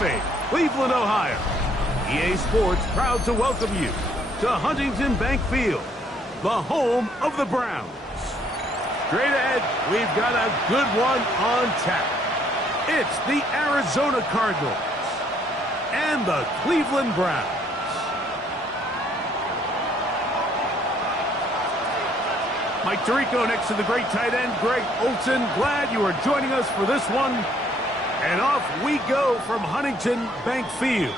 faith, Cleveland, Ohio. EA Sports proud to welcome you to Huntington Bank Field, the home of the Browns. Straight ahead, we've got a good one on tap. It's the Arizona Cardinals and the Cleveland Browns. Mike Tirico next to the great tight end, Greg Olsen. Glad you are joining us for this one. And off we go from Huntington Bank Field.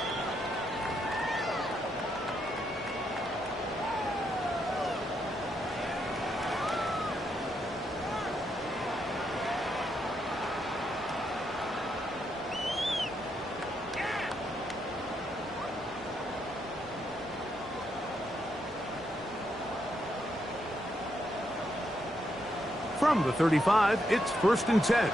From the 35, it's 1st and 10.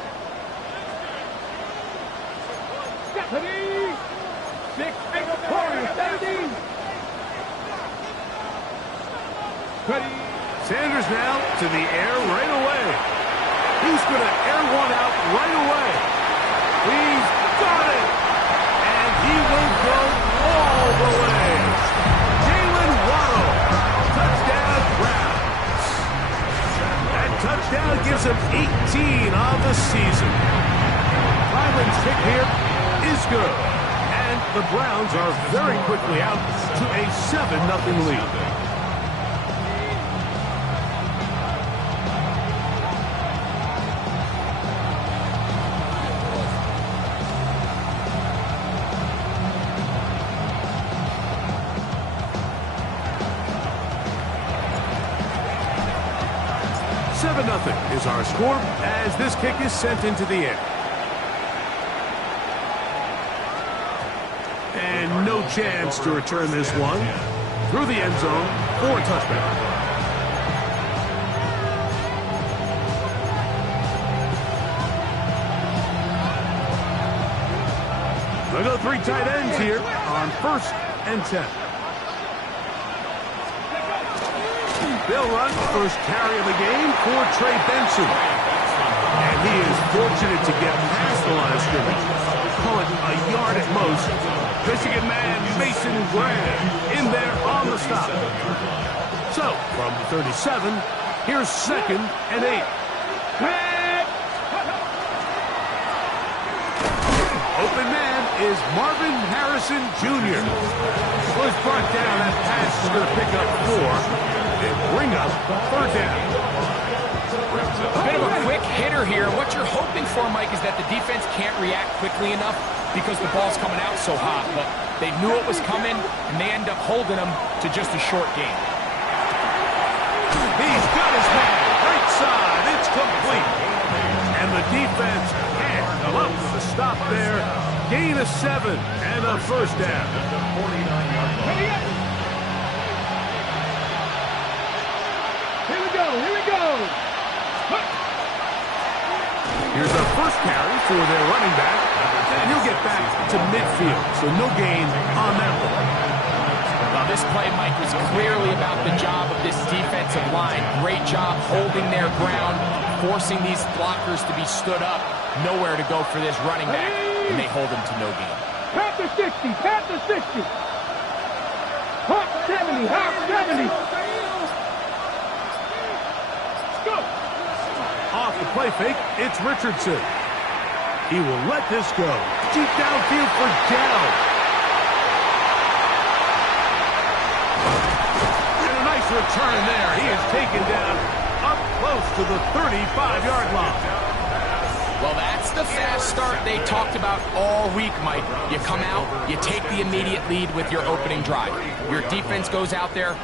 Sanders now to the air right away. He's going to air one out right away. He's got it. And he will go all the way. Jalen Waddle. Touchdown, Browns. That touchdown gives him 18 on the season. Cleveland's kick here is good. And the Browns are very quickly out to a 7-0 lead. Nothing is our score as this kick is sent into the air. And no chance to return this one through the end zone for a touchdown. They go 3 tight ends here on 1st and 10. They'll run first carry of the game for Trey Benson. And he is fortunate to get past the line of scrimmage. Call it a yard at most. Michigan man Mason Graham in there on the stop. So, from the 37, here's 2nd and 8. Open man is Marvin Harrison Jr. Was brought down. That pass is going to pick up 4. And bring up 3rd down. A bit of a quick hitter here. What you're hoping for, Mike, is that the defense can't react quickly enough because the ball's coming out so hot. But they knew it was coming, and they end up holding them to just a short gain. He's got his man. Right side. It's complete. And the defense can't come up with a stop there. Gain of 7 and a 1st down. Here we go. Here's a first carry for their running back. And he'll get back to midfield, so no gain on that one. Now this play, Mike, was clearly about the job of this defensive line. Great job holding their ground, forcing these blockers to be stood up. Nowhere to go for this running back, and they hold him to no gain. Panther 60, Panther 60. Hawk 70, Hawk 70. Off the play fake, it's Richardson. He will let this go. Deep downfield for Dell. And a nice return there. He is taken down up close to the 35-yard line. Well, that's the fast start they talked about all week, Mike. You come out, you take the immediate lead with your opening drive. Your defense goes out there,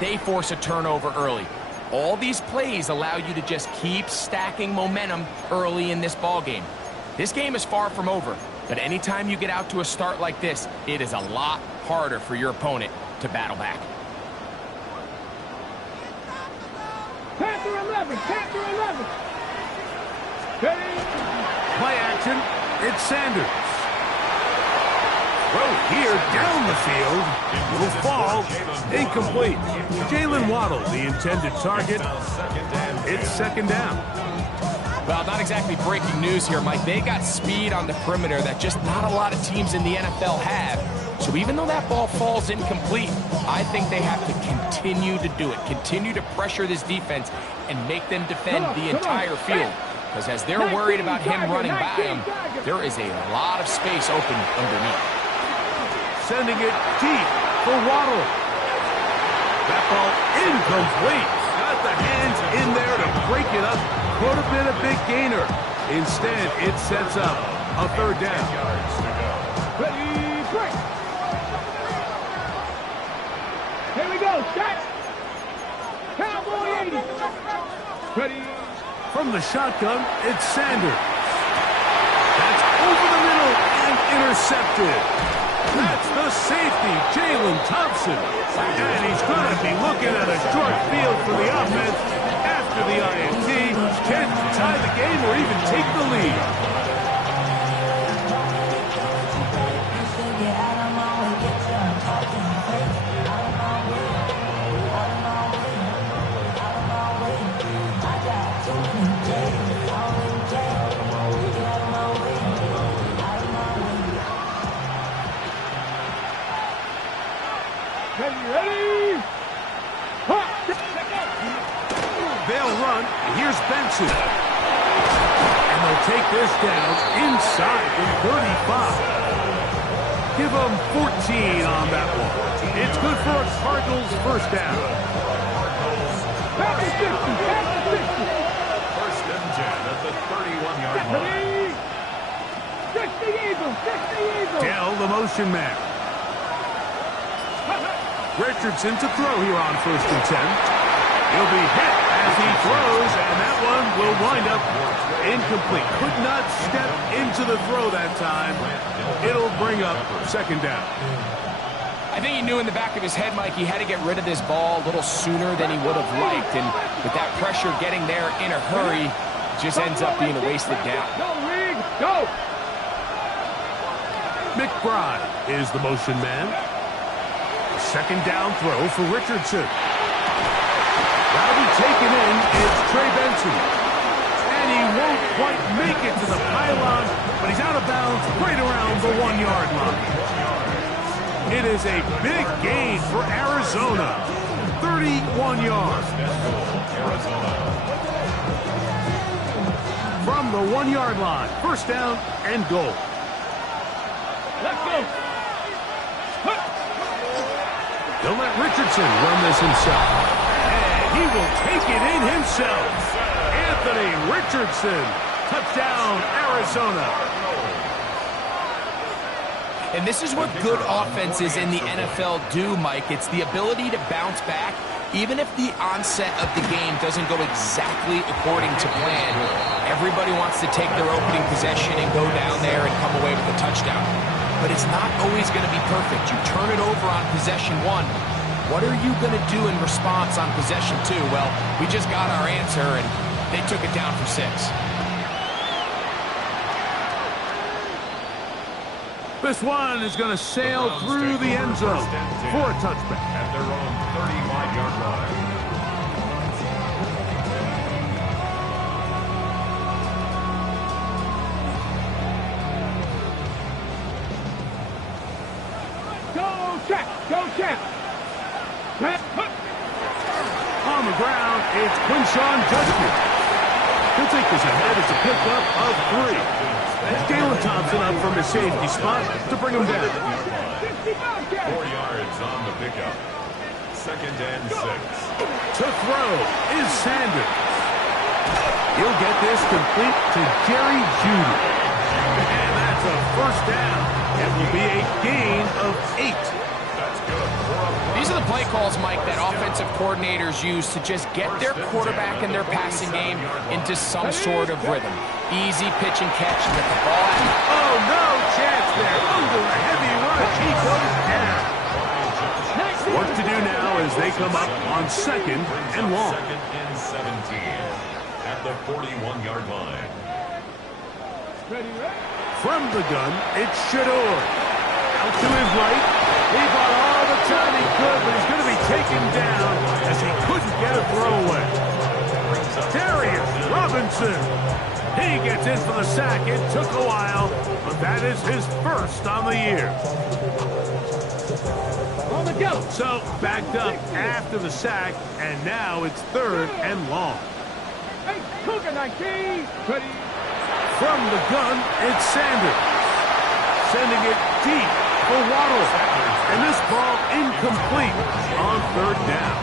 they force a turnover early. All these plays allow you to just keep stacking momentum early in this ball game. This game is far from over, but anytime you get out to a start like this, it is a lot harder for your opponent to battle back. Panther 11, Panther 11. Play action, it's Sanders. Throw here down the field. Will fall. Incomplete. Jalen Waddle, the intended target. It's 2nd down. Well, not exactly breaking news here, Mike. They got speed on the perimeter that just not a lot of teams in the NFL have. So even though that ball falls incomplete, I think they have to continue to do it, continue to pressure this defense and make them defend the entire field. Because as they're worried about him running by them, there is a lot of space open underneath. Sending it deep for Waddle. That ball incomplete. Got the hands in there to break it up. Could have been a big gainer. Instead, it sets up a third down. Ready, break. Here we go, set. Cowboy 80. Ready. From the shotgun, it's Sanders. That's over the middle and intercepted. That's the safety, Jalen Thompson. And he's going to be looking at a short field for the offense after the INT. Chance to tie the game or even take the lead. Ready? They'll run. Here's Benson. And they'll take this down inside the 35. Give them 14 on that one. It's good for a Cardinals first down. Pass the 60. Pass the 60. First and 10 at the 31-yard line. Ready? 60 Eagles. 60 Eagles. Dell, the motion man. Richardson to throw here on first and 10. He'll be hit as he throws, and that one will wind up incomplete. Could not step into the throw that time. It'll bring up second down. I think he knew in the back of his head, Mike, he had to get rid of this ball a little sooner than he would have liked. And with that pressure getting there in a hurry, just ends up being a wasted down. Go, Rig. Go. McBride is the motion man. Second down throw for Richardson. That'll be taken in. It's Trey Benson. And he won't quite make it to the pylon, but he's out of bounds right around the 1-yard line. It is a big gain for Arizona. 31 yards. From the 1-yard line. First down and goal. Let's go. They'll let Richardson run this himself. And he will take it in himself. Anthony Richardson. Touchdown, Arizona. And this is what good offenses in the NFL do, Mike. It's the ability to bounce back, even if the onset of the game doesn't go exactly according to plan. Everybody wants to take their opening possession and go down there and come away with a touchdown. But it's not always going to be perfect. You turn it over on possession 1. What are you going to do in response on possession 2? Well, we just got our answer, and they took it down for 6. This one is going to sail through the end zone for a touchback. At their own 35-yard line. Go, Chap. On the ground, it's Quinshawn Judkins. He'll take this ahead. It's a pickup of 3. That's Jalen Thompson up from the safety spot to bring him down. 4 yards on the pickup. Second and 6. To throw is Sanders. He'll get this complete to Jerry Jeudy. And that's a first down. It will be a gain of 8. These are the play calls, Mike, that offensive coordinators use to just get their quarterback and their passing game into some sort of rhythm. Easy pitch and catch, get the ball out. Oh, no chance there. Under a heavy rush, he goes down. Work to do now as they come up on second and long. Second and 17 at the 41-yard line. From the gun, it's Shador. Out to his right. He bought all the time he could, but he's going to be taken down as he couldn't get a throw away. Darius Robinson. He gets in for the sack. It took a while, but that is his first on the year. On the go. So, backed up after the sack, and now it's 3rd and long. Hey, Cougar 19. Ready. From the gun, it's Sanders. Sending it deep for Waddle. And this ball incomplete on 3rd down.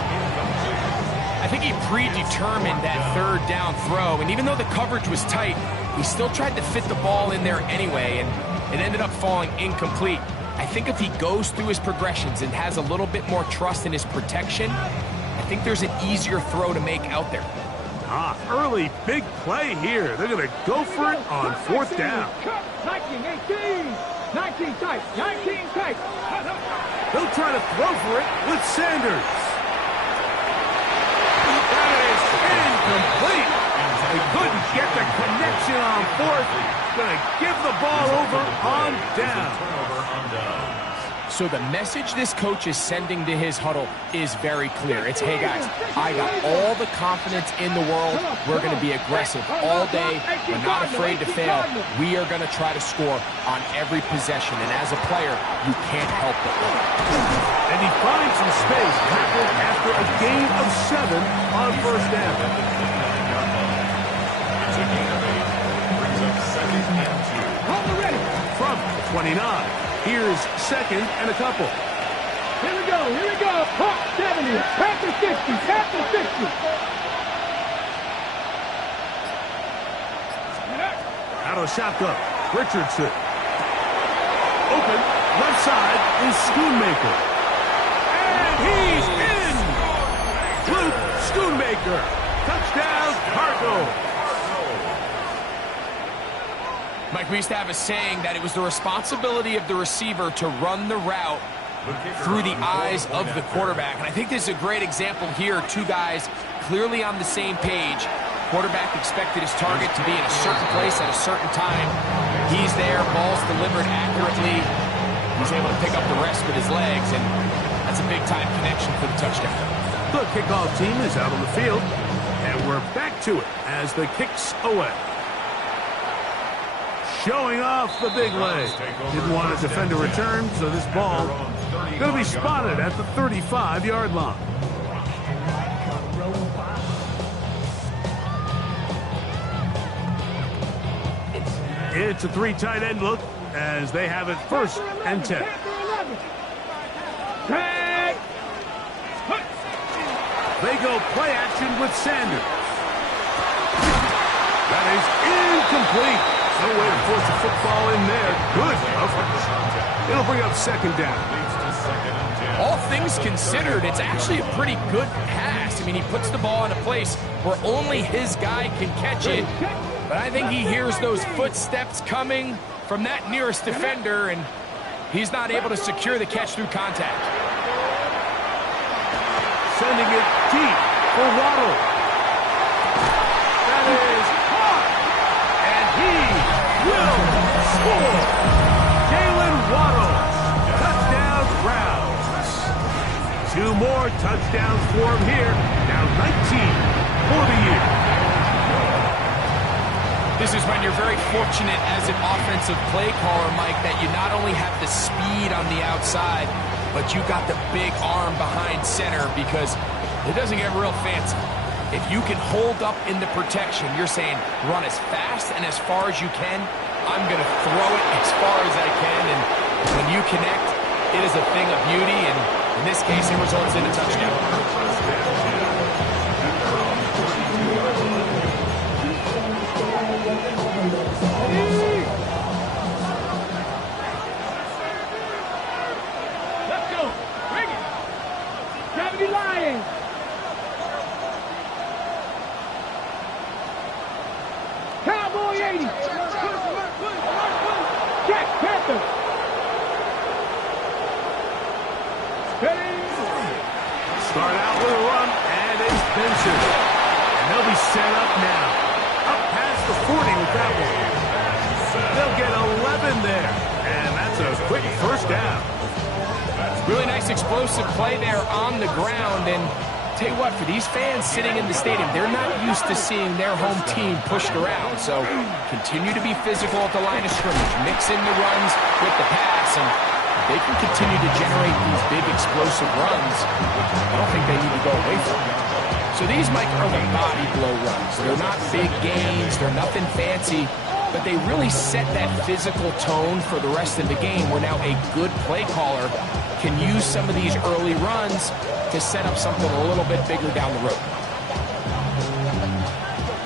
I think he predetermined that 3rd down throw, and even though the coverage was tight, he still tried to fit the ball in there anyway, and it ended up falling incomplete. I think if he goes through his progressions and has a little bit more trust in his protection, I think there's an easier throw to make out there. Early big play here. They're going to go for it on 4th down. 19, 18. 19 tight. 19 tight. They'll try to throw for it with Sanders. That is incomplete. They couldn't get the connection on 4th. Going to give the ball over on down. So the message this coach is sending to his huddle is very clear. It's, hey guys, I got all the confidence in the world. We're going to be aggressive all day. We're not afraid to fail. We are going to try to score on every possession. And as a player, you can't help but win. And he finds some space tackled after a gain of 7 on 1st down. It's a gain of 8. Brings up 2nd and 2. Hold it ready. From the 29. Here's 2nd and a couple. Here we go. Here we go. Hawk 70. Panther 60. Panther 60. Out of the shotgun. Richardson. Open. Left side is Schoonmaker. And he's in! Luke Schoonmaker. Touchdown, Cardinals. Mike, we used to have a saying that it was the responsibility of the receiver to run the route through the eyes of the quarterback. And I think this is a great example here. 2 guys clearly on the same page. Quarterback expected his target to be in a certain place at a certain time. He's there, ball's delivered accurately. He's able to pick up the rest with his legs, and that's a big-time connection for the touchdown. The kickoff team is out on the field, and we're back to it as the kick's away. Showing off the big leg. Didn't want to defend a return, so this ball going to be spotted at the 35-yard line. It's a 3 tight end look as they have it 1st and 10. They go play action with Sanders. That is incomplete. No way to force the football in there. Good coverage. It'll bring up 2nd down. All things considered, it's actually a pretty good pass. I mean, he puts the ball in a place where only his guy can catch it. But I think he hears those footsteps coming from that nearest defender, and he's not able to secure the catch through contact. Sending it deep for Waddle. That is caught. And he will score. Jalen Waddle. Touchdown Browns. 2 more touchdowns for him here. Now 19 for the year. This is when you're very fortunate as an offensive play caller, Mike, that you not only have the speed on the outside, but you got the big arm behind center, because it doesn't get real fancy. If you can hold up in the protection, you're saying run as fast and as far as you can. I'm going to throw it as far as I can, and when you connect, it is a thing of beauty, and in this case, it results in a touchdown. Let's go. Bring it. 70 Lions. Cowboy 80. Jack Panther. Ready. Start out with a run, and it's Benson. And they'll be set up now. Up past the 40 with that one. They'll get 11 there. And that's a quick 1st down. Really nice explosive play there on the ground, and tell you what, for these fans sitting in the stadium, they're not used to seeing their home team pushed around. So continue to be physical at the line of scrimmage. Mix in the runs with the pass, and they can continue to generate these big explosive runs. I don't think they need to go away from them. So these, Mike, are the body blow runs. They're not big gains. They're nothing fancy. But they really set that physical tone for the rest of the game, where now a good play caller can use some of these early runs to set up something a little bit bigger down the road.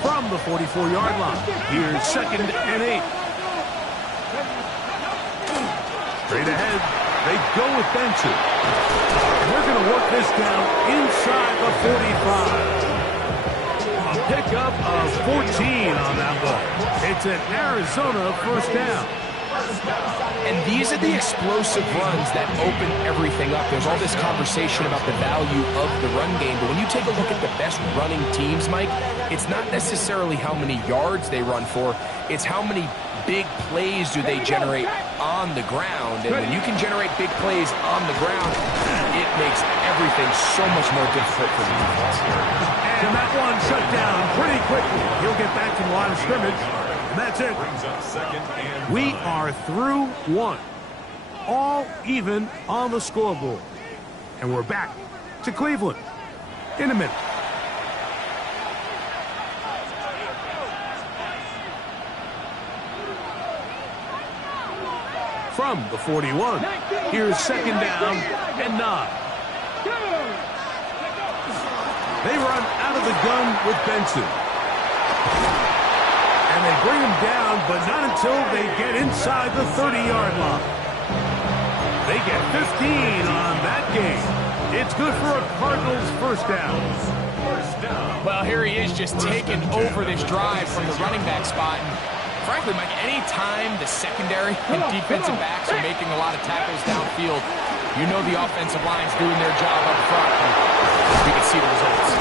From the 44-yard line, here's 2nd and 8. Straight ahead, they go with Benson. And they're going to work this down inside the 45. A pickup of 14 on that one. It's an Arizona first down. And these are the explosive runs that open everything up. There's all this conversation about the value of the run game, but when you take a look at the best running teams, Mike, it's not necessarily how many yards they run for, it's how many big plays do they generate on the ground. And when you can generate big plays on the ground, it makes everything so much more difficult for the defense. And that one shut down pretty quickly. He'll get back to the line of scrimmage. And that's it. We are through one. All even on the scoreboard. And we're back to Cleveland in a minute. From the 41, here's 2nd down and 9. They run out of the gun with Benson. And they bring him down, but not until they get inside the 30-yard line. They get 15 on that game. It's good for a Cardinals first down. Well, here he is just taking over this drive from the running back spot. And frankly, Mike, any time the secondary and defensive backs are making a lot of tackles downfield, you know the offensive line's doing their job up front. And we can see the results.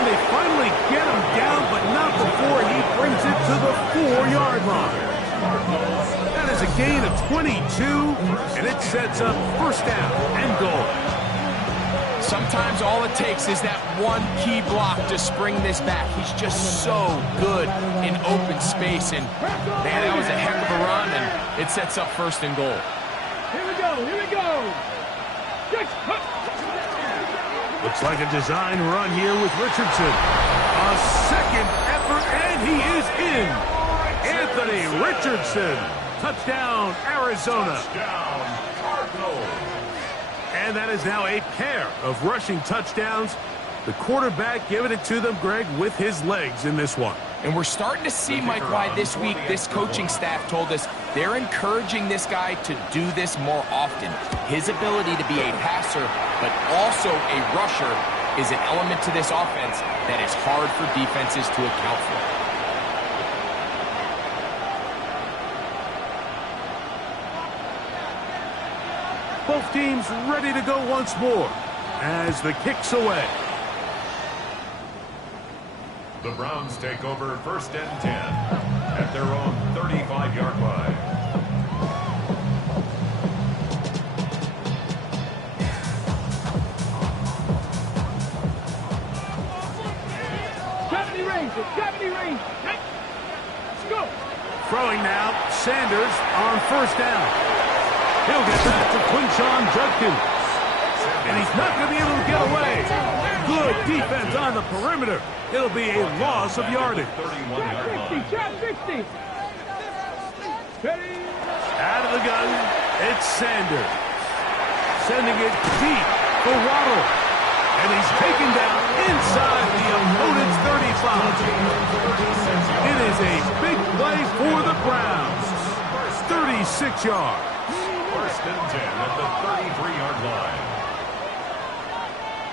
And they finally get him down, but not before he brings it to the 4-yard line. That is a gain of 22, and it sets up first down and goal. Sometimes all it takes is that one key block to spring this back. He's just so good in open space, and man, that was a heck of a run, and it sets up first and goal. Here we go, here we go. Looks like a design run here with Richardson. A second effort, and he is in. Anthony Richardson. Touchdown, Arizona. And that is now a pair of rushing touchdowns. The quarterback giving it to them, Greg, with his legs in this one. And we're starting to see, Mike, why this week this coaching staff told us they're encouraging this guy to do this more often. His ability to be a passer, but also a rusher, is an element to this offense that is hard for defenses to account for. Both teams ready to go once more as the kick's away. The Browns take over 1st and 10 at their own 35-yard line. Gravity range. Let's go. Throwing now, Sanders on first down. He'll get back to Quinshon Judkins. And he's not going to be able to get away. Good defense on the perimeter. It'll be a loss of yardage. 31-yard line. Shot 60. Ready. Out of the gun, it's Sanders. Sending it deep for Waddle. And he's taken down inside the opponent's 35. It is a big play for the Browns. 36 yards. 1st and 10 at the 33-yard line.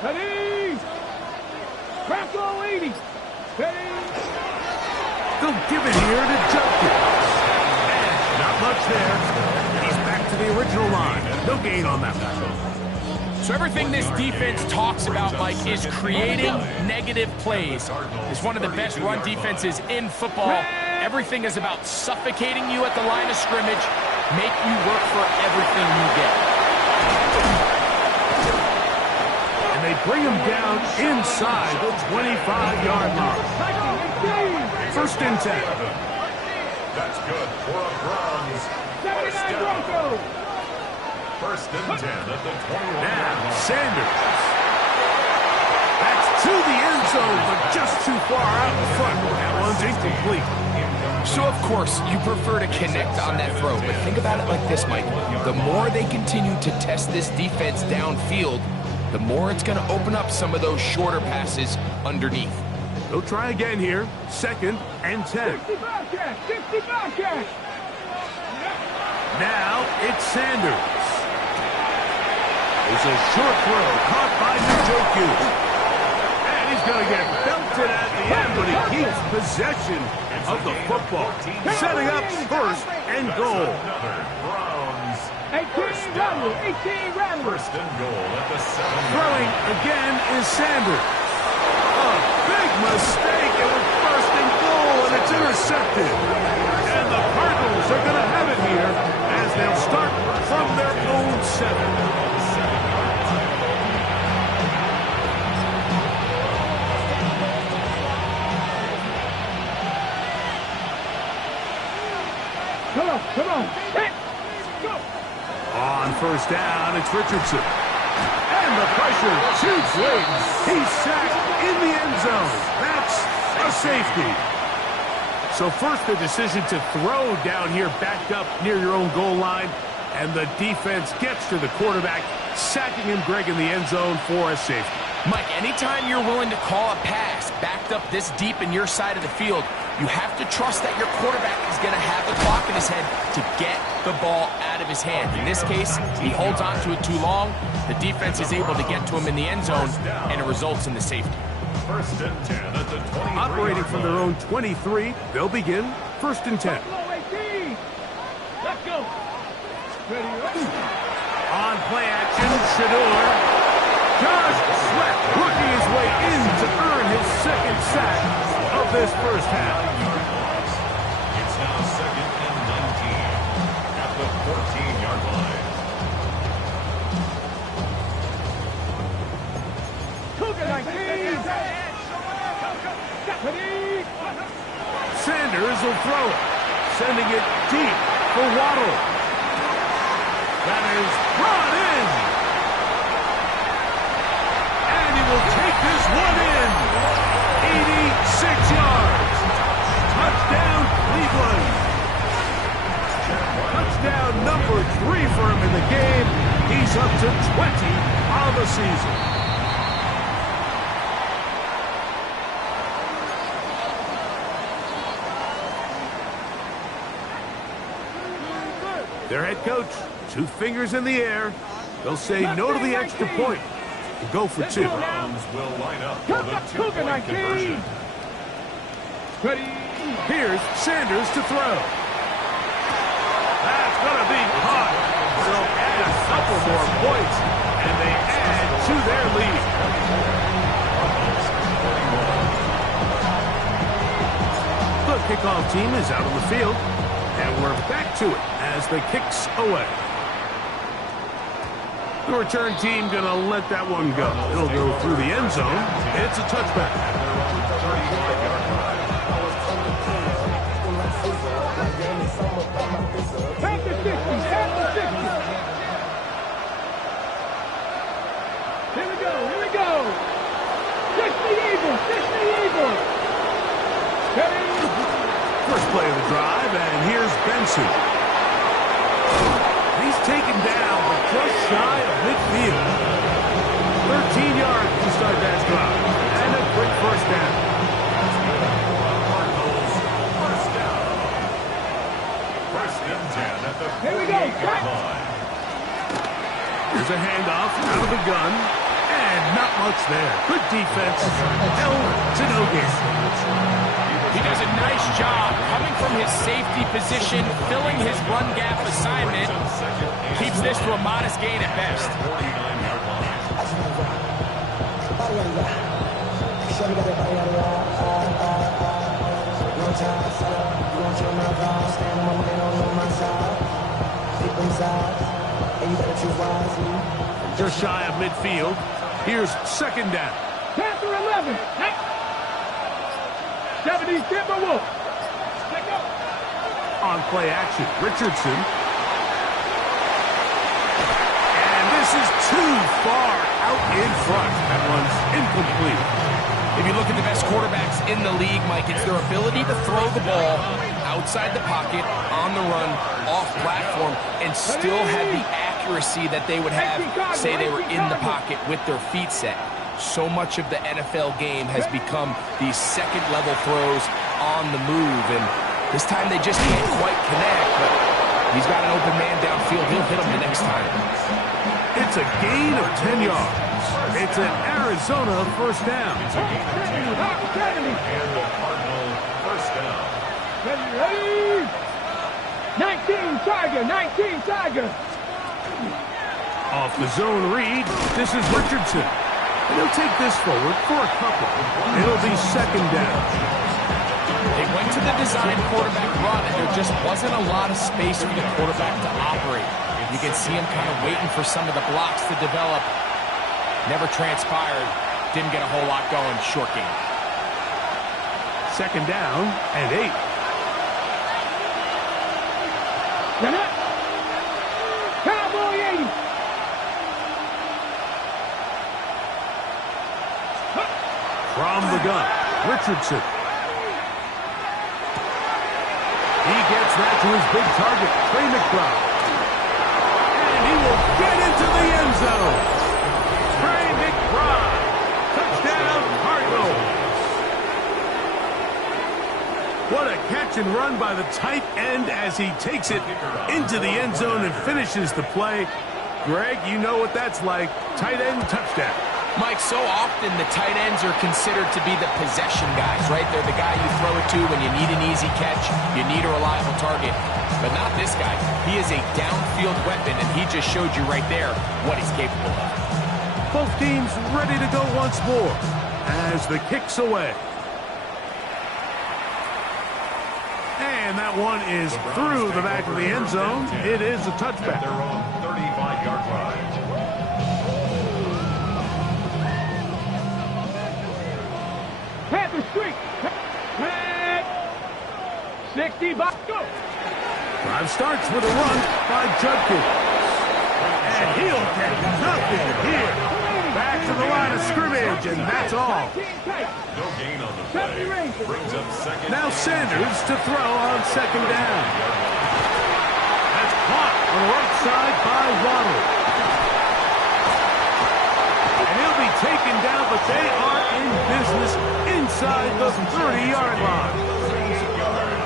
Ready. Crack all 80. Ready. They'll give it here to Judkins. And not much there. He's back to the original line. No gain on that one. So everything this defense talks about, Mike, is creating negative plays. It's one of the best run defenses in football. Everything is about suffocating you at the line of scrimmage, make you work for everything you get. And they bring him down inside the 25-yard line. First and 10. That's good for a Browns. First down. First and 10 at the 21. Now, Sanders. That's to the end zone, but just too far out in front. That one's incomplete. So, of course, you prefer to connect on that throw, but think about it like this, Mike. The more they continue to test this defense downfield, the more it's going to open up some of those shorter passes underneath. They'll try again here. Second and 10. 60 Bobcat. Now it's Sanders. It's a short throw caught by Njoku. And he's going to get belted at the end, but he keeps possession of the football. Setting up first and goal. Browns. 18 Rattler. First and goal at the 7. Throwing again is Sanders. A big mistake. It was first and goal, and it's intercepted. And the Cardinals are going to have it here as they'll start from their own 7. Come on. Hit. Go. On first down, it's Richardson. And the pressure shoots late. He's sacked in the end zone. That's a safety. So first the decision to throw down here backed up near your own goal line. And the defense gets to the quarterback, sacking him, Greg, in the end zone for a safety. Mike, anytime you're willing to call a pass backed up this deep in your side of the field, you have to trust that your quarterback is going to have the clock in his head to get the ball out of his hand. In this case, he holds on to it too long. The defense is able to get to him in the end zone, and it results in the safety. First and 10 at the 23. Operating from their own 23, they'll begin first and 10. Let's go. On play action, Shador. Josh Sweat working his way in to earn his second sack of this first half. It's now second and 19 at the 14-yard line. Sanders will throw it, sending it deep for Waddle. That is brought in. And he will take this one in. 86 yards. Touchdown, Cleveland. Touchdown number 3 for him in the game. He's up to 20 on the season. Their head coach, 2 fingers in the air. They'll say no to the extra point and go for 2. Browns will line up for the 2-point conversion. Ready. Here's Sanders to throw. That's going to be caught. They'll add a couple more points, and they add to their lead. The kickoff team is out on the field, and we're back to it as the kick's away. The return team going to let that one go. It'll go through the end zone. It's a touchback. At the 50. Here we go. Fix the Eagle. Ready. First play of the drive, and here's Benson. He's taken down, but just shy of midfield. 13 yards to start that drive, and a quick first down. First down. First and 10 at the Here we go. 48-yard line. Here's a handoff out of the gun, and not much there. Good defense, held to no gain. He does a nice job coming from his safety position, filling his run gap assignment. Keeps this to a modest gain at best. 49-yard line. Just shy of midfield, Here's second down. Panther 11. 70 Timberwolves. On play action, Richardson. And this is too far out in front. That one's incomplete. If you look at the best quarterbacks in the league, Mike, it's their ability to throw the ball outside the pocket, on the run, off platform, and still have the accuracy that they would have, say they were in the pocket with their feet set. So much of the NFL game has become these second-level throws on the move, and this time they just can't quite connect, but he's got an open man downfield. He'll hit him the next time. It's a gain of 10 yards. It's an Arizona first down. It's a gain of 10. And the Cardinal first down. Ready? 19 Tiger, 19 Tiger. Off the zone read, this is Richardson. And he'll take this forward for a couple. It'll be second down. They went to the design quarterback run, and there just wasn't a lot of space for the quarterback to operate. You can see him kind of waiting for some of the blocks to develop. Never transpired. Didn't get a whole lot going. Short game. Second down and 8. Cowboy 80. From the gun, Richardson. He gets that to his big target, Trey McBride. And he will get into the end zone. Trey McBride. Touchdown, Cardinals. What a catch and run by the tight end as he takes it into the end zone and finishes the play. Greg, you know what that's like. Tight end touchdown. Mike, so often the tight ends are considered to be the possession guys, right? They're the guy you throw it to when you need an easy catch, you need a reliable target. But not this guy. He is a downfield weapon, and he just showed you right there what he's capable of. Both teams ready to go once more as the kick's away. And that one is through the back of the end zone. It is a touchback. Their own 35-yard line. Panther streak. 60 by go. Drive starts with a run by Judkins. And he'll get nothing here. Back to the line of scrimmage, and that's all. No gain on the play. Brings up second. Now Sanders to throw on second down. That's caught on the right side by Waddle. And he'll be taken down, but they are in business inside the 30-yard line.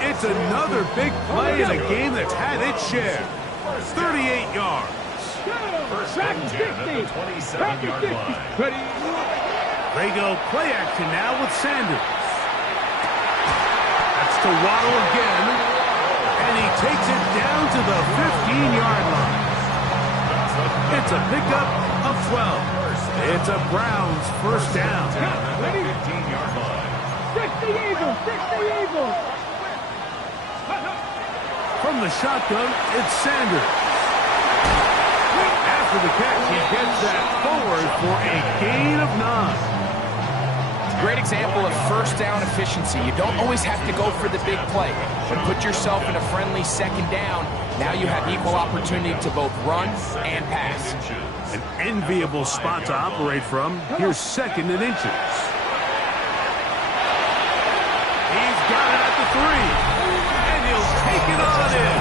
It's another big play in a game that's had its share. 38 yards. First and 10 at the 27-yard line. They go play action now with Sanders. That's to Waddle again. And he takes it down to the 15-yard line. It's a pickup of 12. It's a Browns first down. 15-yard line. 60 Eagles, 60 Eagles. From the shotgun, it's Sanders. After the catch, he gets that forward for a gain of 9. Great example of first down efficiency. You don't always have to go for the big play, but put yourself in a friendly second down. Now you have equal opportunity to both run and pass. An enviable spot to operate from. Here's second and inches. He's got it at the 3. And he'll take it on in.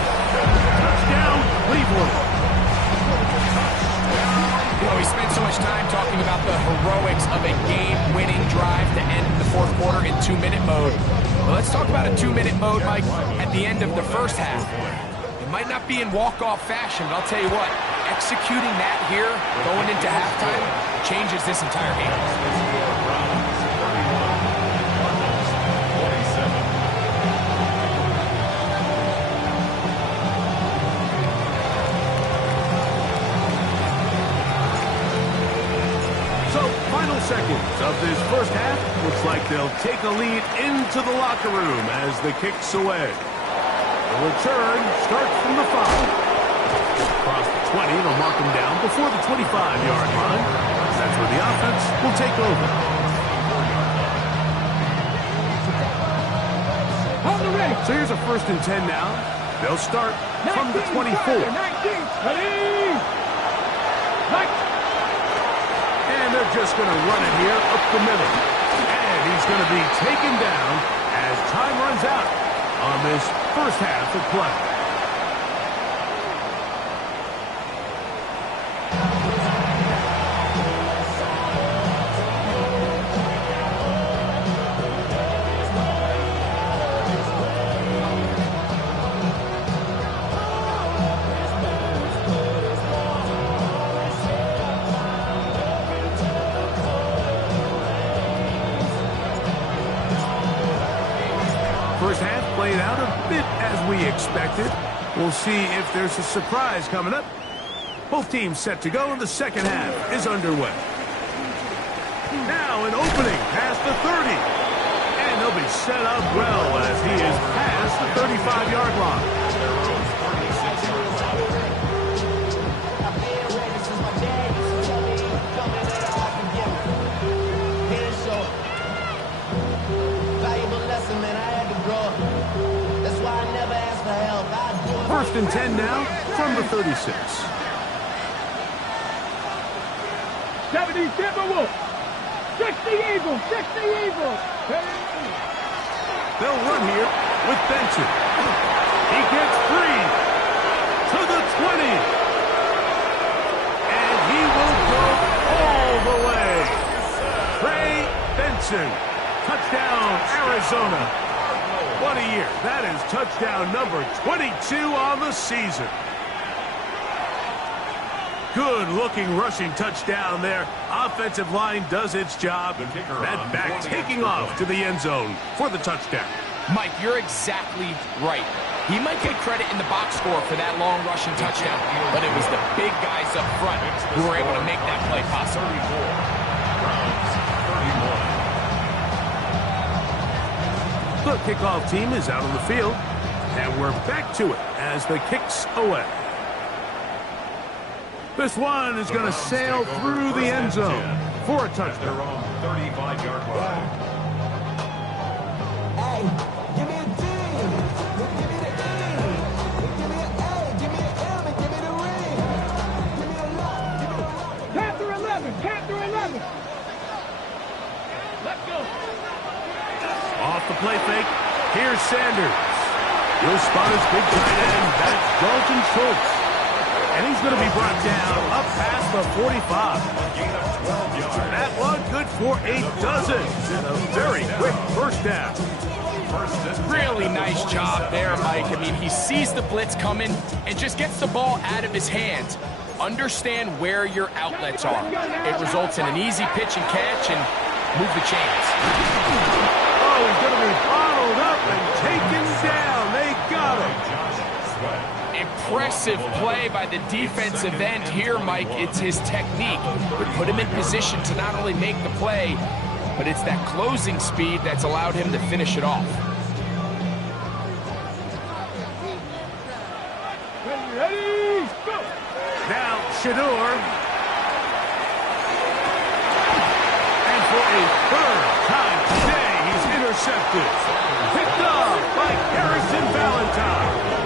Touchdown, Cleveland. You know, we spent so much time talking about the heroics of a game-winning drive to end the fourth quarter in 2-minute mode. Well, let's talk about a 2-minute mode, Mike, at the end of the first half. It might not be in walk-off fashion, but I'll tell you what, executing that here, going into halftime, changes this entire game. Seconds of this first half. Looks like they'll take a lead into the locker room as the kick's away. The return starts from the 5. Across the 20, they'll mark him down before the 25-yard line. That's so the offense will take over. So here's a 1st and 10 now. They'll start from the 24. And they're just going to run it here up the middle. And he's going to be taken down as time runs out on this first half of play. First half played out a bit as we expected. We'll see if there's a surprise coming up. Both teams set to go, and the second half is underway. Now an opening past the 30. And he'll be set up well as he is past the 35-yard line. First and 10 now from the 36. 70 Timberwolves. 60 Eagles. 60 Eagles. They'll run here with Benson. He gets free to the 20. And he will go all the way. Trey Benson. Touchdown, Arizona. What a year. That is touchdown number 22 on the season. Good-looking rushing touchdown there. Offensive line does its job. That back taking off to the end zone for the touchdown. Mike, you're exactly right. He might get credit in the box score for that long rushing touchdown, but it was the big guys up front who were able to make that play possible. The kickoff team is out on the field, and we're back to it as the kick's away. This one is going to sail through the end zone for a touchdown. 35-yard line. Hey, give me a D. Give me the E. Give me an A. Give me an M. And give me the ring. Give me a lot. Give me the rock. Capture 11. Capture 11. Let's go. Off the play fake, here's Sanders. You'll spot his big tight end. That's Dalton Schultz. And he's going to be brought down up past the 45. That one good for 8 dozen. And a very quick first down. Really nice job there, Mike. I mean, he sees the blitz coming and just gets the ball out of his hands. Understand where your outlets are. It results in an easy pitch and catch and move the chains. Oh, he's going to be bottled up and taken down. They got him. Impressive play by the defensive end here, Mike. It's his technique. It put him in position to not only make the play, but it's that closing speed that's allowed him to finish it off. Ready, go. Now, Shador. And for a third time today, he's intercepted. Picked off by Harrison Valentine.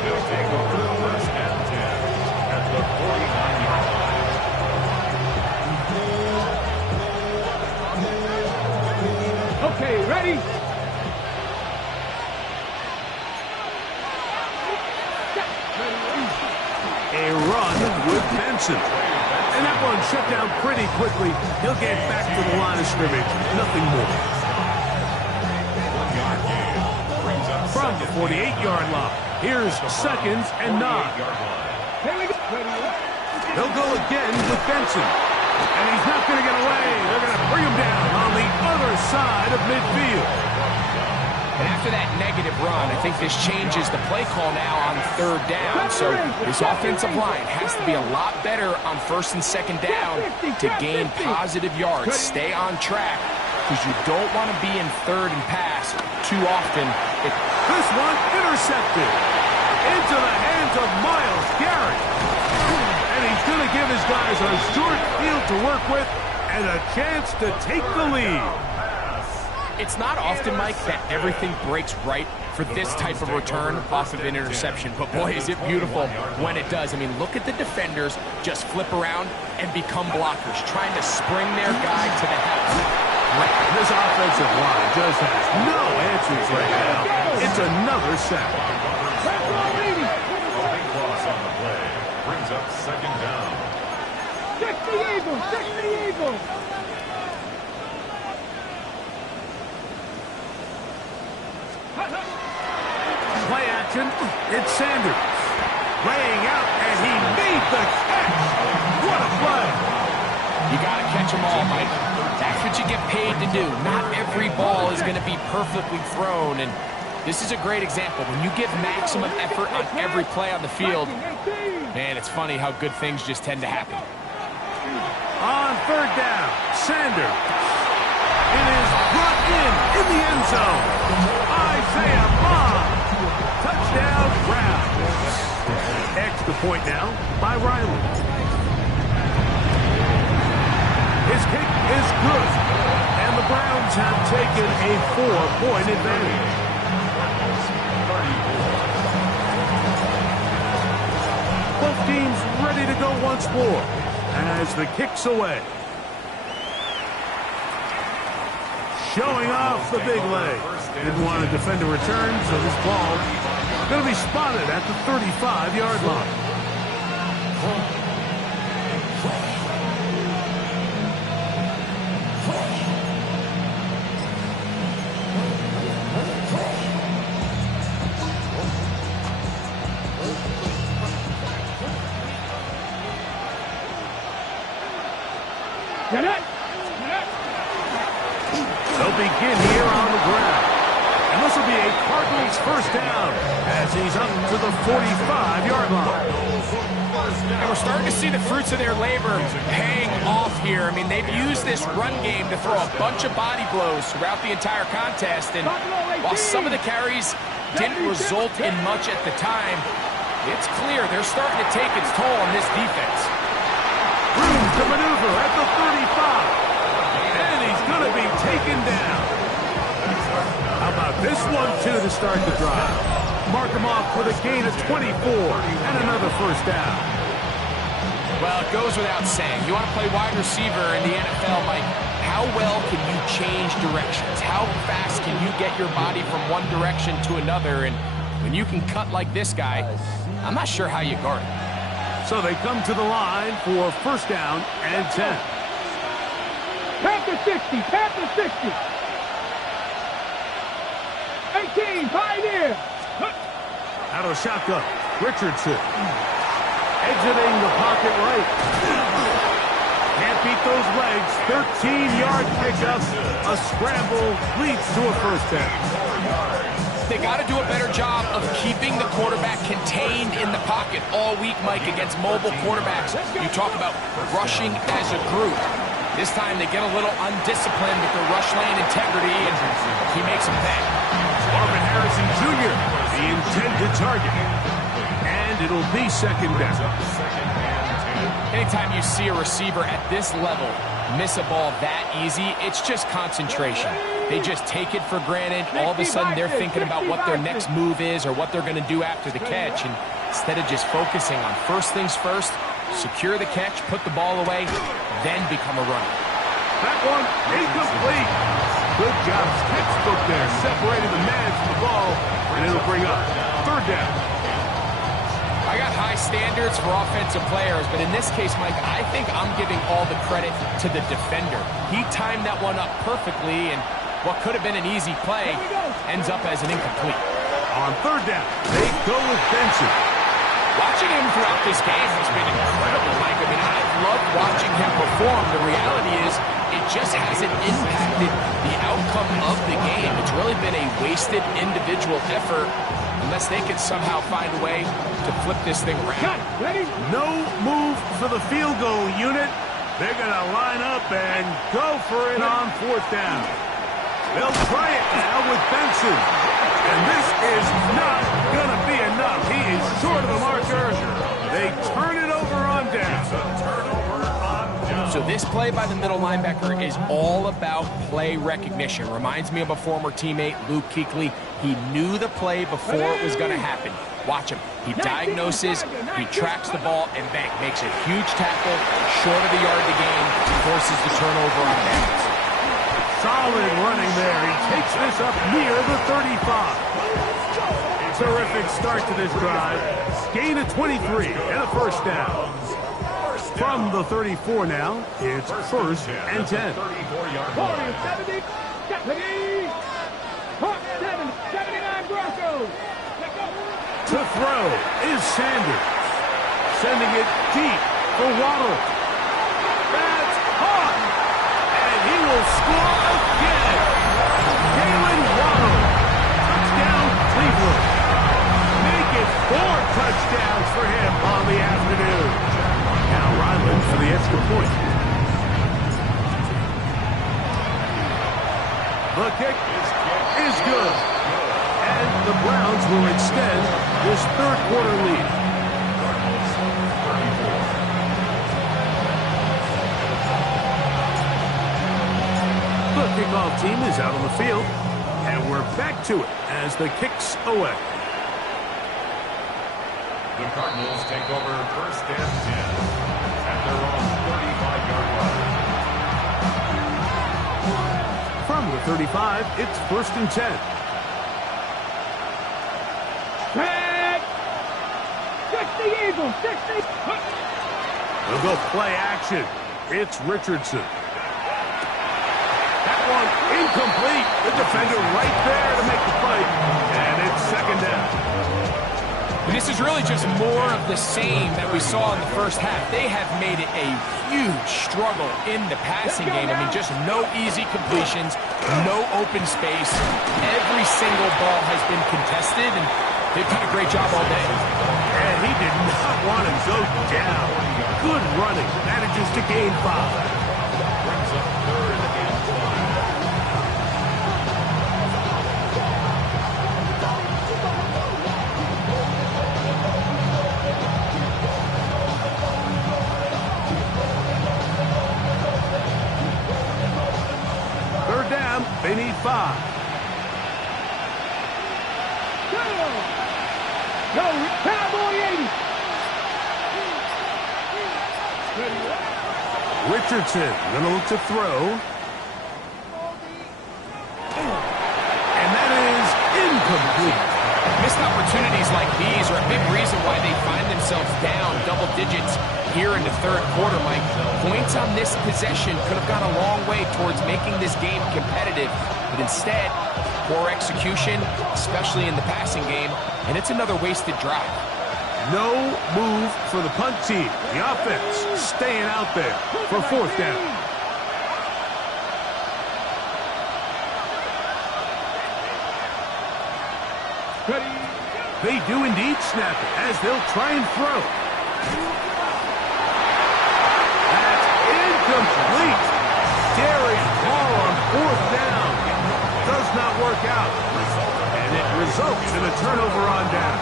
They'll take over first and 10 at the 49-yard line. Okay, ready? A run with Benson. And that one shut down pretty quickly. He'll get back to the line of scrimmage. Nothing more. From the 48-yard line, here's seconds and 9. Here we go. They'll go again with Benson. And he's not going to get away. They're going to bring him down on the other side of midfield. And after that negative run, I think this changes the play call now on third down. So this offensive line has to be a lot better on first and second down to gain positive yards. Stay on track because you don't want to be in third and pass too often. This one intercepted into the hands of Myles Garrett. And he's going to give his guys are short field to work with and a chance to take the lead. It's not often, Mike, that everything breaks right for this type of return off of an interception. But boy, is it beautiful when it does. I mean, look at the defenders just flip around and become blockers, trying to spring their guy to the house. This offensive line just has no answers right now. It's another sack. A big loss on the play. Brings up second down. 60 Eagles, 60 Eagles. Play action. It's Sanders. Laying out, and he made the catch. What a play. You got to catch them all, Mike. That's what you get paid to do. Not every ball is going to be perfectly thrown, and this is a great example. When you give maximum effort on every play on the field, man, it's funny how good things just tend to happen. On third down, Sanders. It is brought in the end zone. Isaiah Bond. Touchdown, Browns. Extra point now by Riley. His kick is good, and the Browns have taken a 4-point advantage. Both teams ready to go once more as the kick's away. Showing off the big leg. Didn't want to defend a return, so this ball going to be spotted at the 35-yard line. Get it. They'll begin here on the ground. And this will be a Cardinals first down as he's up to the 45-yard line. And we're starting to see the fruits of their labor paying off here. I mean, they've used this run game to throw a bunch of body blows throughout the entire contest. And while some of the carries didn't result in much at the time, it's clear they're starting to take its toll on this defense. Room to maneuver at the 35. And he's going to be taken down. How about this one, too, to start the drive? Mark him off with a gain of 24 and another first down. Well, it goes without saying. You want to play wide receiver in the NFL, Mike, how well can you change directions? How fast can you get your body from one direction to another? And when you can cut like this guy, I'm not sure how you guard it. So they come to the line for first down and 10. Panther 60, Panther 60. 18, Pioneer. Out of shotgun, Richardson. Exiting the pocket right. Can't beat those legs. 13-yard pickup. A scramble leads to a first down. They got to do a better job of keeping the quarterback contained in the pocket all week, Mike, against mobile quarterbacks. You talk about rushing as a group. This time they get a little undisciplined with their rush lane integrity, and he makes them pay. Marvin Harrison Jr., the intended target. And it'll be second down. Anytime you see a receiver at this level miss a ball that easy, it's just concentration. They just take it for granted. All of a sudden, they're thinking about what their next move is or what they're going to do after the catch. And instead of just focusing on first things first, secure the catch, put the ball away, then become a runner. That one incomplete. Good job. Textbook there. Separating the man from the ball, and it'll bring up third down. I got high standards for offensive players, but in this case, Mike, I think I'm giving all the credit to the defender. He timed that one up perfectly, and what could have been an easy play ends up as an incomplete. On third down, they go with Benson. Watching him throughout this game has been incredible, Mike. I mean, I've loved watching him perform. The reality is it just hasn't impacted the outcome of the game. It's really been a wasted individual effort unless they can somehow find a way to flip this thing around. No move for the field goal unit. They're going to line up and go for it on fourth down. They'll try it now with Benson. And this is not going to be enough. He is short of the marker. They turn it over on down. So this play by the middle linebacker is all about play recognition. Reminds me of a former teammate, Luke Kuechly. He knew the play before it was going to happen. Watch him. He diagnoses, he tracks the ball, and bang, makes a huge tackle, short of the yard to gain, forces the turnover on downs. Solid running there. He takes this up near the 35. Terrific start to this drive. Gain of 23 and a first down. From the 34 now, it's first and 10. 70, 79 Broncos. To throw is Sanders. Sending it deep for Waddle. That's caught. And he will score again. Jalen Waddle. Touchdown, Cleveland. Make it 4 touchdowns for him on the afternoon. Now Ryland for the extra point. The kick is good. And the Browns will extend this third quarter lead. The kickoff team is out on the field, and we're back to it as the kick's away. The Cardinals take over first and 10 at their own 35-yard line. From the 35, it's first and 10. Tag! 60 Eagles, 60. They'll go play action. It's Richardson. That one incomplete. The defender right there to make the play. And it's second down. This is really just more of the same that we saw in the first half. They have made it a huge struggle in the passing game. I mean, just no easy completions, no open space. Every single ball has been contested, and they've done a great job all day. And he did not want to go down. Good running. Manages to gain 5. Brings up third and 5. Third down. They need 5. Go, Cowboy 80. Richardson going to look to throw. And that is incomplete. Missed opportunities like these are a big reason why they find themselves down double digits here in the third quarter, Mike. Points on this possession could have gone a long way towards making this game competitive, but instead, poor execution, especially in the passing game, and it's another wasted drive. No move for the punt team. The offense staying out there for fourth down. They do indeed snap it as they'll try and throw. That's incomplete. Derek Hall on fourth down. Does not work out. And it results in a turnover on down.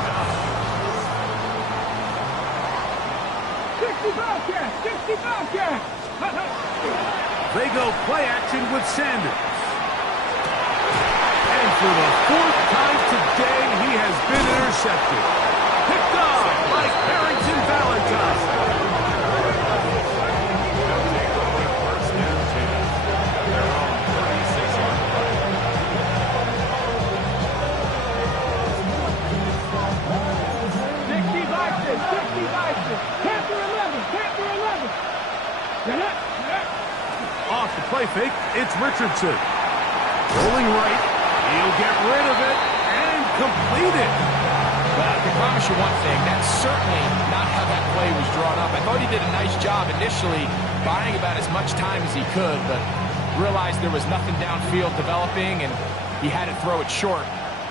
60 Bobcats. They go play action with Sanders. And for the fourth time today, he has been intercepted. Picked off like Harrington Valentine. First and 10 at their own 36-yard line. 60 Bobcats. Panther 11. Get up. Off the play fake, it's Richardson. Rolling right, he'll get rid of it and complete it. Well, I can promise you one thing, that's certainly not how that play was drawn up. I thought he did a nice job initially buying about as much time as he could, but realized there was nothing downfield developing, and he had to throw it short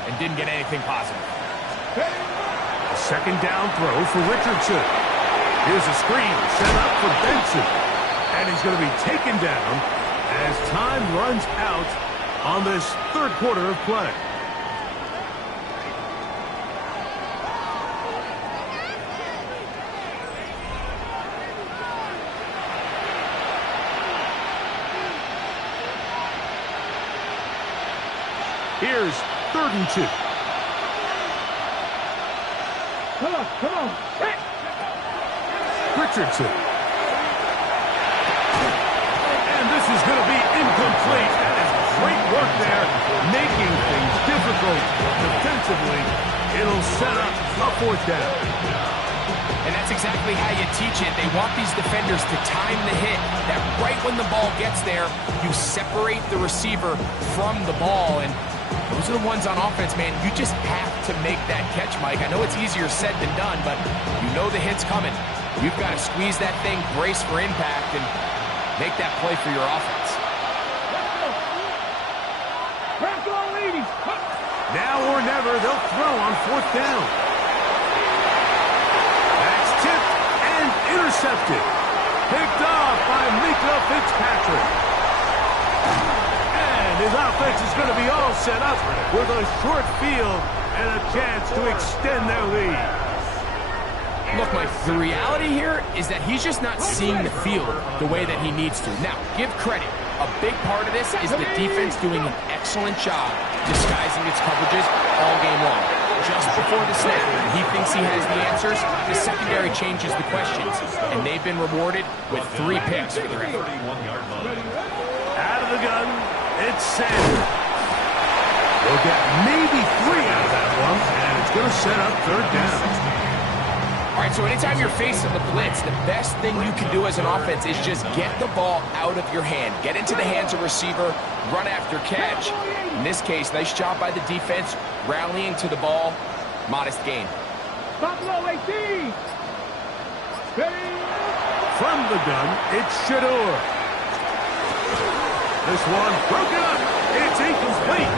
and didn't get anything positive. A second down throw for Richardson. Here's a screen set up for Benson. And he's going to be taken down as time runs out on this third quarter of play. Here's 3rd and 2. Come on, come on. Hey. Richardson. And this is going to be incomplete. That is great work there, making things difficult defensively. It'll set up a 4th down. And that's exactly how you teach it. They want these defenders to time the hit, that right when the ball gets there, you separate the receiver from the ball. And those are the ones on offense, man. You just have to make that catch, Mike. I know it's easier said than done, but you know the hit's coming. You've got to squeeze that thing, brace for impact, and make that play for your offense. Now or never, they'll throw on 4th down. That's tipped and intercepted. Picked off by Mika Fitzpatrick. And his offense is going to be all set up with a short field and a chance to extend their lead. Look, Mike, the reality here is that he's just not seeing the field the way that he needs to. Now, give credit. A big part of this is the defense doing an excellent job disguising its coverages all game long. Just before the snap, when he thinks he has the answers, the secondary changes the questions, and they've been rewarded with 3 picks for their effort. Out of the gun, it's Sanders. They'll get maybe 3 out of that one, and it's going to set up 3rd down. All right, so anytime you're facing the blitz, the best thing you can do as an offense is just get the ball out of your hand. Get into the hands of receiver, run after catch. In this case, nice job by the defense, rallying to the ball. Modest gain. Buffalo 18. From the gun, it's Shador. This one broken up. It's incomplete.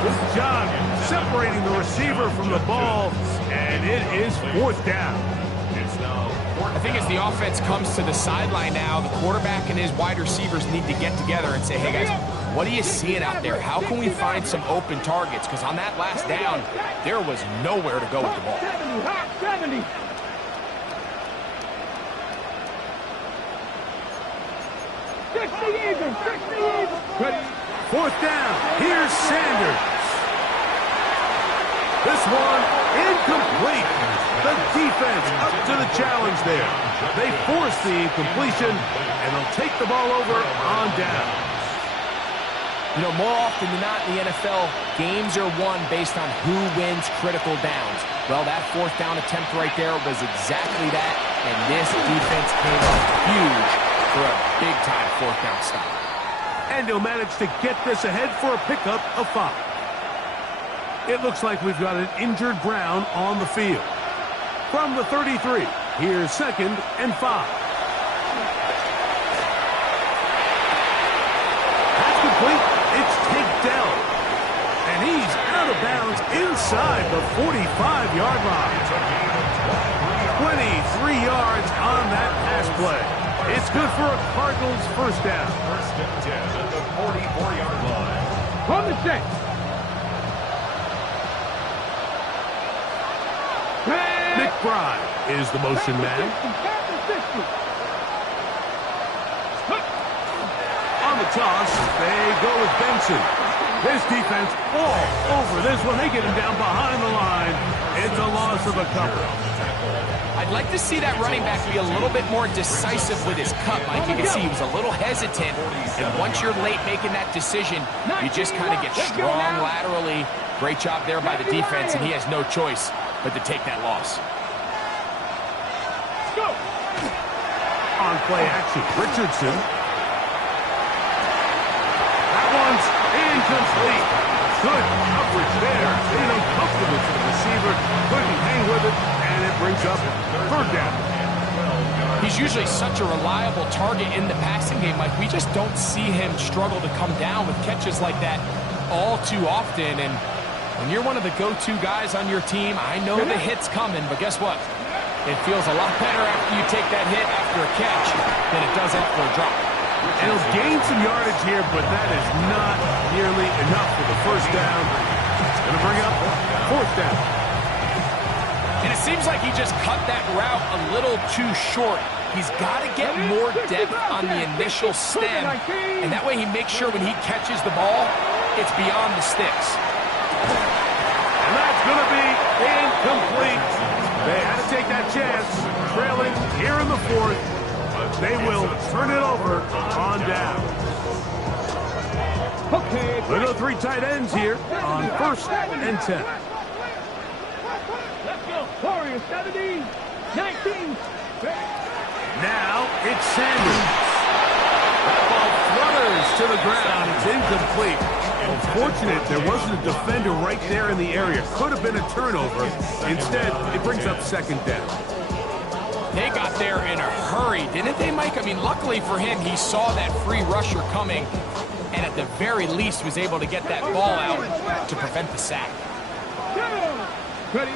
Good job separating the receiver from the ball, and it is 4th down. I think as the offense comes to the sideline now, the quarterback and his wide receivers need to get together and say, hey, guys, what are you seeing out there? How can we find some open targets? Because on that last down, there was nowhere to go with the ball. 70. 60 even. 60 even. 4th down. Here's Sanders. This one incomplete. The defense up to the challenge there. They force the incompletion, and they'll take the ball over on down. You know, more often than not in the NFL, games are won based on who wins critical downs. Well, that 4th down attempt right there was exactly that, and this defense came up huge for a big-time 4th down stop. And he'll manage to get this ahead for a pickup of 5. It looks like we've got an injured Brown on the field. From the 33, here's 2nd and 5. That's complete. It's Tank Dell. And he's out of bounds inside the 45-yard line. 23 yards on that pass play. It's good for a Cardinals 1st down. 1st and 10 at the 44-yard line. On the set. McBride is the motion man. On the toss, they go with Benson. This defense all over this one. They get him down behind the line. It's a loss of a couple. I'd like to see that running back be a little bit more decisive with his cut, Mike. You can see he was a little hesitant, and once you're late making that decision, you just kind of get strong laterally. Great job there by the defense, and he has no choice but to take that loss. On play action, Richardson. That one's incomplete. Good coverage there. Made it uncomfortable for the receiver. Couldn't hang with it, and it brings up 3rd down. He's usually such a reliable target in the passing game. Like, we just don't see him struggle to come down with catches like that all too often. And when you're one of the go-to guys on your team, I know the hit's coming, but guess what? It feels a lot better after you take that hit after a catch than it does after a drop. And he'll gain some yardage here, but that is not nearly enough for the 1st down. It's going to bring up 4th down. And it seems like he just cut that route a little too short. He's got to get more depth on the initial stem, and that way he makes sure when he catches the ball, it's beyond the sticks. And that's going to be incomplete. They had to take that chance, trailing here in the fourth. They will turn it over on down. Okay. We'll go three tight ends here on 1st and 10. Let's go. Warriors 17, 19. Now it's Sanders. That ball flutters to the ground. It's incomplete. Unfortunate there wasn't a defender right there in the area. Could have been a turnover. Instead, it brings up 2nd down. They got there in a hurry, didn't they, Mike? I mean, luckily for him, he saw that free rusher coming, and at the very least was able to get that ball out to prevent the sack. Ready.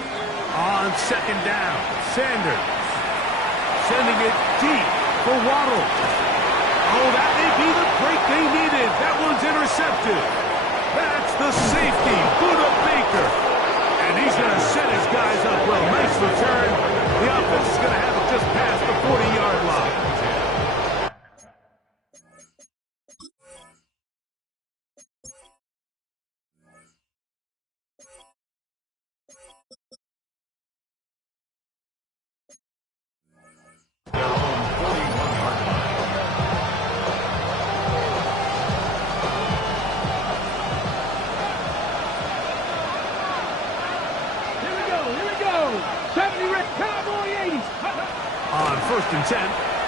On 2nd down, Sanders sending it deep for Waddle. Oh, that may be the break they needed. That one's intercepted. That's the safety, Buda Baker. And he's going to set his guys up well. Nice return. The offense is going to have it just past the 40-yard line. Their own 41-yard line. Here we go. 70 Red Cowboy 80s. On 1st and 10,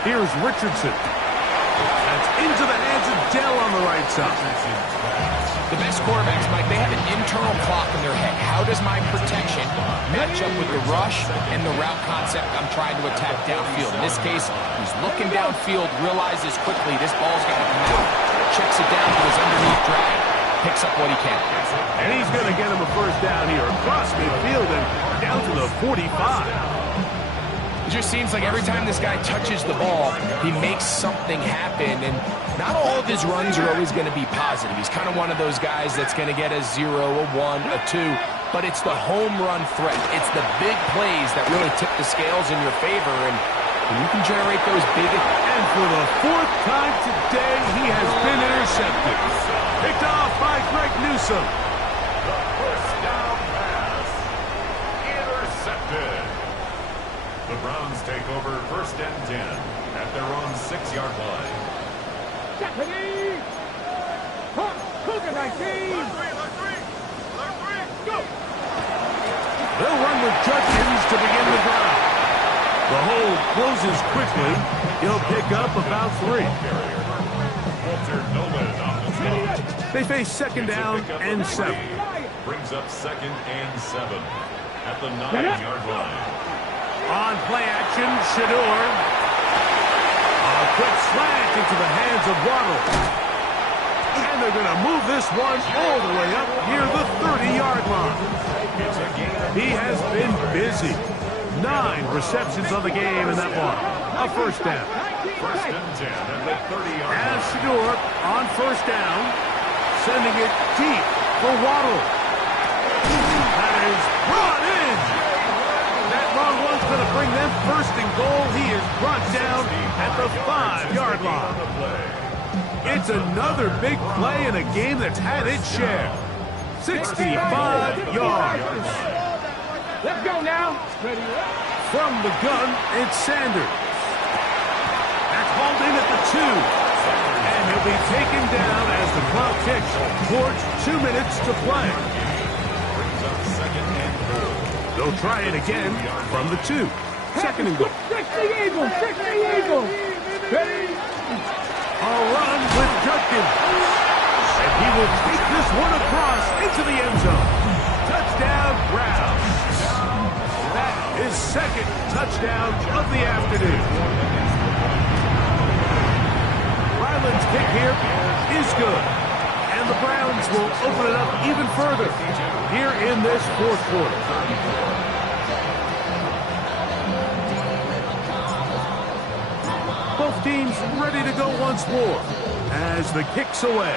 here's Richardson. That's into the hands of Dell on the right side. The best quarterbacks, Mike, they have an internal clock in their head. How does my protection match up with the rush and the route concept I'm trying to attack downfield? In this case, he's looking downfield, realizes quickly this ball's got to come out, checks it down to his underneath drag, picks up what he can. And he's going to get him a 1st down here across midfield and down to the 45. It just seems like every time this guy touches the ball, he makes something happen, and not all of his runs are always going to be positive. He's kind of one of those guys that's going to get a 0, a 1, a 2, but it's the home run threat. It's the big plays that really tip the scales in your favor, and when you can generate those big... And for the 4th time today, he has been intercepted. Picked off by Greg Newsome. The 1st down pass. Intercepted. The Browns take over 1st and 10 at their own 6-yard line. Stephanie. Cougar 19. Go. They'll run with Judkins to begin the drive. The hold closes quickly. He'll pick up about 3. Walter Nolan on the stop. They face 2nd down and 7. Brings up 2nd and 7 at the 9-yard line. On play action, Shador. A quick slant into the hands of Waddle. And they're going to move this one all the way up near the 30-yard line. He has been busy. 9 receptions on the game in that one. A 1st down. 1st and 10 at the 30-yard line. As Shador on 1st down, sending it deep for Waddle. That is brought in. That long one's going to bring them 1st and goal. He is brought down at the 5-yard line. It's another big play in a game that's had its share. 65 yards. Let's go now. Ready. From the gun, it's Sanders. That's hauled in at the 2. And he'll be taken down as the clock ticks towards 2 minutes to play. Brings up 2nd and goal. They'll try it again from the 2. 2nd and goal. 60 Eagles. 60 Eagles. Ready. A run with Judkins. And he will take this one across into the end zone. Touchdown, Browns. That is 2nd touchdown of the afternoon. Ryland's kick here is good. And the Browns will open it up even further here in this 4th quarter. Both teams ready to go once more as the kick's away.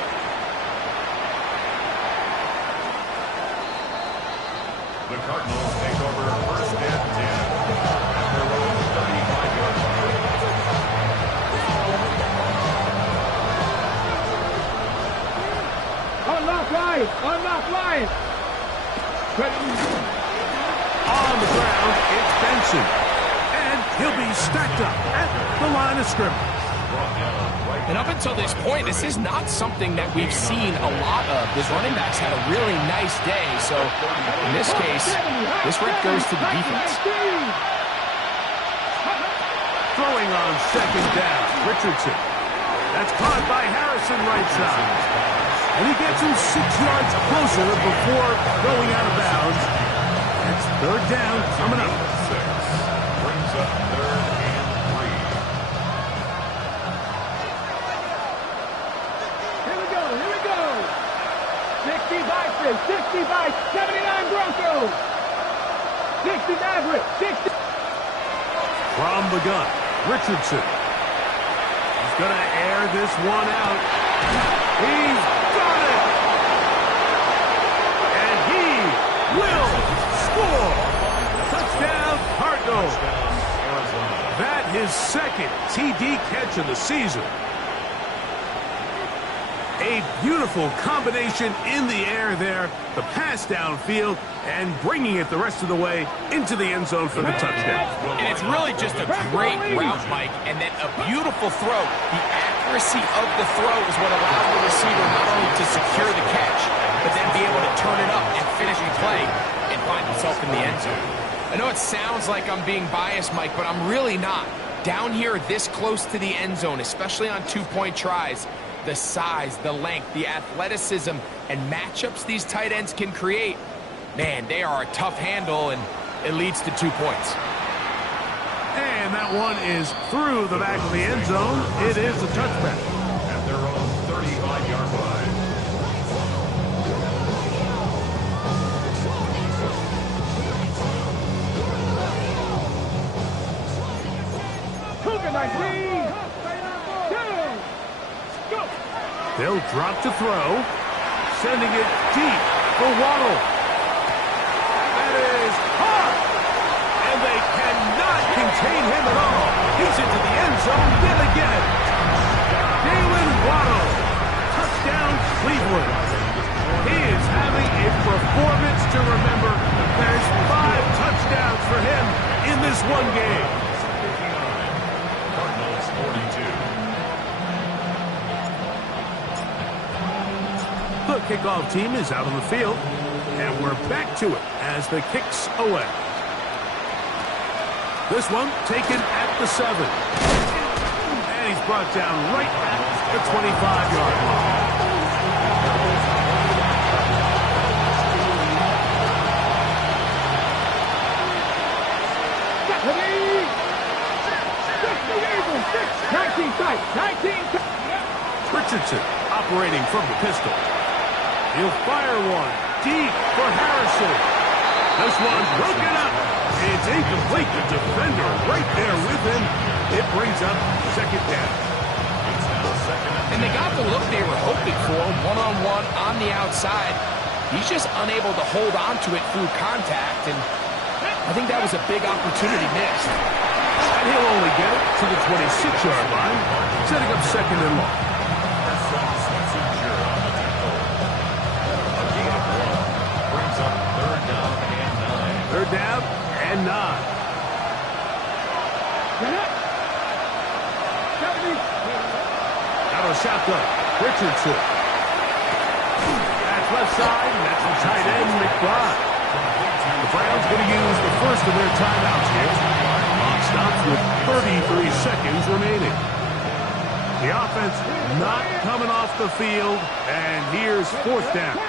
The Cardinals take over 1st and 10 at their own 35-yard line. Unlock line. Unlock line. On the ground, it's Benson. And he'll be stacked up at the line of scrimmage. And up until this point, this is not something that we've seen a lot of. This running back's had a really nice day. So in this case, this rep goes to the defense. Throwing on second down, Richardson. That's caught by Harrison right side. And he gets him 6 yards closer before going out of bounds. That's third down coming up. Brings up third and 3. Here we go. 60 by 6, 60 by 79 Broncos. 60 Maverick, 60. From the gun, Richardson. He's going to air this one out. He's got it! And he will score! Touchdown, Cardinals. That his second TD catch of the season. A beautiful combination in the air there. The pass downfield and bringing it the rest of the way into the end zone for the touchdown. And it's really just a great route, Mike, and then a beautiful throw. The accuracy of the throw is what allowed the receiver not only to secure the catch, but then be able to turn it up and finish the play and find himself in the end zone. I know it sounds like I'm being biased, Mike, but I'm really not. Down here this close to the end zone, especially on two-point tries, the size, the length, the athleticism, and matchups these tight ends can create, man, they are a tough handle, and it leads to 2 points. And that one is through the back of the end zone. It is a touchback. At their own 35-yard line. Cougar 19. Down. Go. They'll drop to throw, sending it deep for Waddle. That is hard, and they cannot contain him at all. He's into the end zone yet again. Jalen Waddle, touchdown Cleveland. He is having a performance to remember. There's 5 touchdowns for him in this one game. Cardinals 42. The kickoff team is out on the field, and we're back to it as the kick's away. This one taken at the 7. And he's brought down right at the 25-yard line. Richardson operating from the pistol. He'll fire one deep for Harrison. This one broken up. It's incomplete. The defender right there with him. It brings up second down. And they got the look they were hoping for, one-on-one on the outside. He's just unable to hold on to it through contact, and I think that was a big opportunity missed. And he'll only get it to the 26-yard line, setting up second and long. Third down and 9. Out of shotgun, Richardson. That's left side, and that's the tight end, McBride. The Browns going to use the first of their timeouts here. Clock stops with 33 seconds remaining. The offense not coming off the field, and here's fourth down.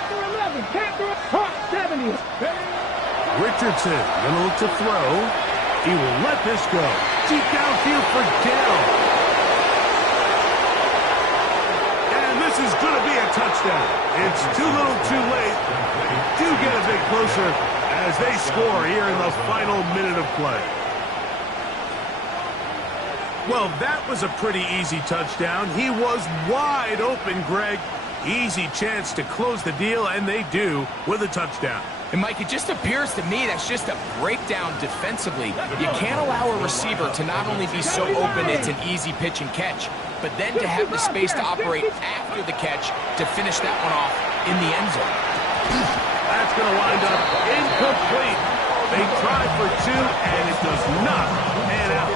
Richardson going to look to throw. He will let this go. Deep downfield for Dell. And this is going to be a touchdown. It's too little too late. Do get a bit closer as they score here in the final minute of play. Well, that was a pretty easy touchdown. He was wide open, Greg. Easy chance to close the deal, and they do with a touchdown. And, Mike, it just appears to me that's just a breakdown defensively. You can't allow a receiver to not only be so open it's an easy pitch and catch, but then to have the space to operate after the catch to finish that one off in the end zone. That's going to wind up incomplete. They tried for 2, and it does not pan out.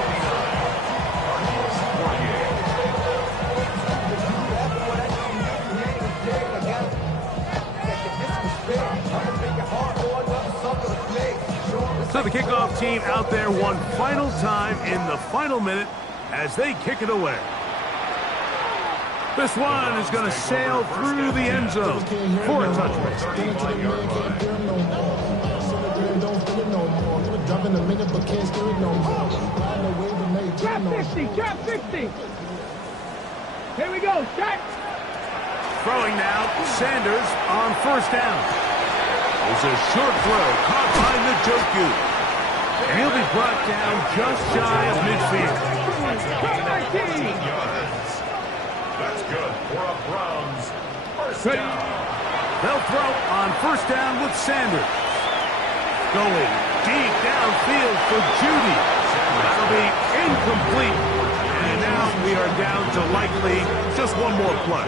So the kickoff team out there one final time in the final minute as they kick it away. This one is going to sail through the end zone for a touchback. Trap 60, trap 60. Here we go, set. Throwing now, Sanders on first down. It's a short throw caught by Njoku. And he'll be brought down just shy of midfield. That's good for a Browns first down. They'll throw on first down with Sanders. Going deep downfield for Judy. That'll be incomplete. And now we are down to likely just one more play.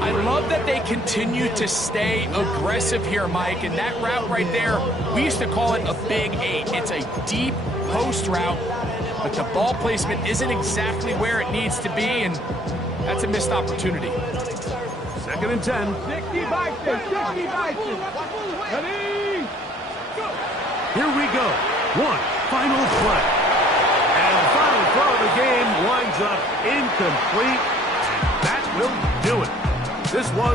I love that they continue to stay aggressive here, Mike, and that route right there, we used to call it a big 8. It's a deep post route, but the ball placement isn't exactly where it needs to be, and that's a missed opportunity. 2nd and 10. 60 Bison, 60 Bison. Ready? Go. Here we go. One final play. And the final throw of the game winds up incomplete. And that will do it. This one